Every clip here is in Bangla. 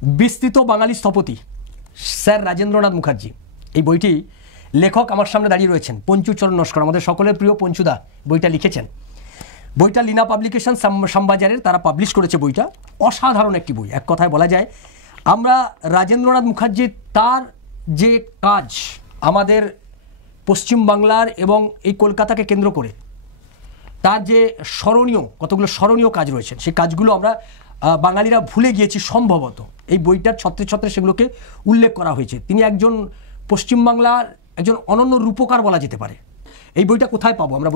বিস্তৃত বাঙালি স্থপতি স্যার রাজেন্দ্রনাথ মুখার্জি। এই বইটি লেখক আমার সামনে দাঁড়িয়ে রয়েছেন, পঞ্চুচরণ নস্কর, আমাদের সকলের প্রিয় পঞ্চুদা বইটা লিখেছেন। বইটা লীনা পাবলিকেশন শ্যামবাজারের, তারা পাবলিশ করেছে বইটা। অসাধারণ একটি বই, এক কথায় বলা যায়। আমরা রাজেন্দ্রনাথ মুখার্জি তার যে কাজ আমাদের পশ্চিমবাংলার এবং এই কলকাতাকে কেন্দ্র করে তার যে কতগুলো স্মরণীয় কাজ রয়েছে, সেই কাজগুলো আমরা বাঙালিরা ভুলে গিয়েছি সম্ভবত। এই বইটার ছত্রে ছত্রে সেগুলোকে উল্লেখ করা হয়েছে। তিনি একজন পশ্চিমবাংলার একজন অনন্য রূপকার বলা যেতে পারে। এই বইটা কোথায় পাবো আমরা?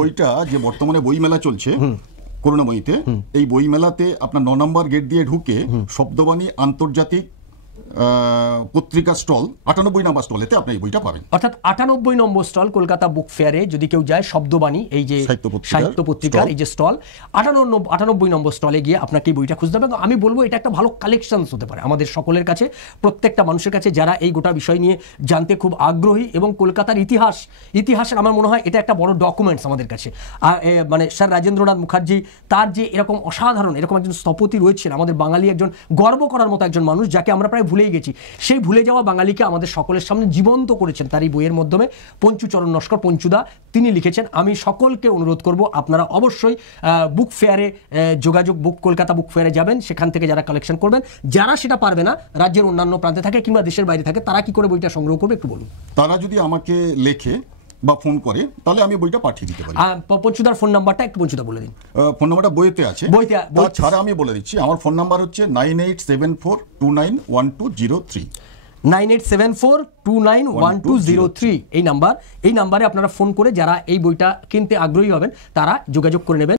বইটা যে বর্তমানে বইমেলা চলছে করুণাময়ীতে, এই বইমেলাতে আপনার 9 নম্বর গেট দিয়ে ঢুকে শব্দবাণী আন্তর্জাতিক পত্রিকা স্টল 98 নম্বর স্টলেতে আপনি এই বইটা পাবেন। অর্থাৎ 98 নম্বর স্টল কলকাতা বুক ফেয়ারে যদি কেউ যায়, শব্দবাণী এই যে সাহিত্য পত্রিকার এই যে স্টল 98 নম্বর স্টলে গিয়ে আপনাকে এই বইটা খুঁজতে হবে। আমি বলবো এটা একটা ভালো কালেকশনস হতে পারে আমাদের সকলের কাছে, প্রত্যেকটা মানুষের কাছে যারা এই গোটা বিষয় নিয়ে জানতে খুব আগ্রহী। এবং কলকাতার ইতিহাসের আমার মনে হয় এটা একটা বড় ডকুমেন্টস আমাদের কাছে। মানে স্যার রাজেন্দ্রনাথ মুখার্জি তার যে এরকম অসাধারণ এরকম একজন স্থপতি রয়েছেন, আমাদের বাঙালি একজন গর্ব করার মতো একজন মানুষ, যাকে আমরা প্রায় ভুলেই গেছি। সেই ভুলে যাওয়া বাঙালিকে আমাদের সকলের সামনে জীবন্ত করেছেন তার এই বইয়ের মাধ্যমে পঞ্চুচরণ নস্কর, পঞ্চুদা, তিনি লিখেছেন। আমি সকলকে অনুরোধ করব আপনারা অবশ্যই বুক ফেয়ারে কলকাতা বুক ফেয়ারে যাবেন, সেখান থেকে যারা কালেকশন করবেন। যারা সেটা পারবে না, রাজ্যের অন্যান্য প্রান্তে থাকে কিংবা দেশের বাইরে থাকে, তারা কি করে বইটা সংগ্রহ করবে একটু বলুন। তারা যদি আমাকে লেখে বা ফোন করে তাহলে আমি বইটা পাঠিয়ে দিতে পারি। পঞ্চুদার ফোন নাম্বারটা একটু পঞ্চুদা বলে দিন। ফোন নাম্বারটা বইতে আছে, ছাড়া আমি বলে দিচ্ছি। আমার ফোন নাম্বার হচ্ছে 9874291203। 9874291203 এই নাম্বারে আপনারা ফোন করে যারা এই বইটা কিনতে আগ্রহী হবেন তারা যোগাযোগ করে নেবেন।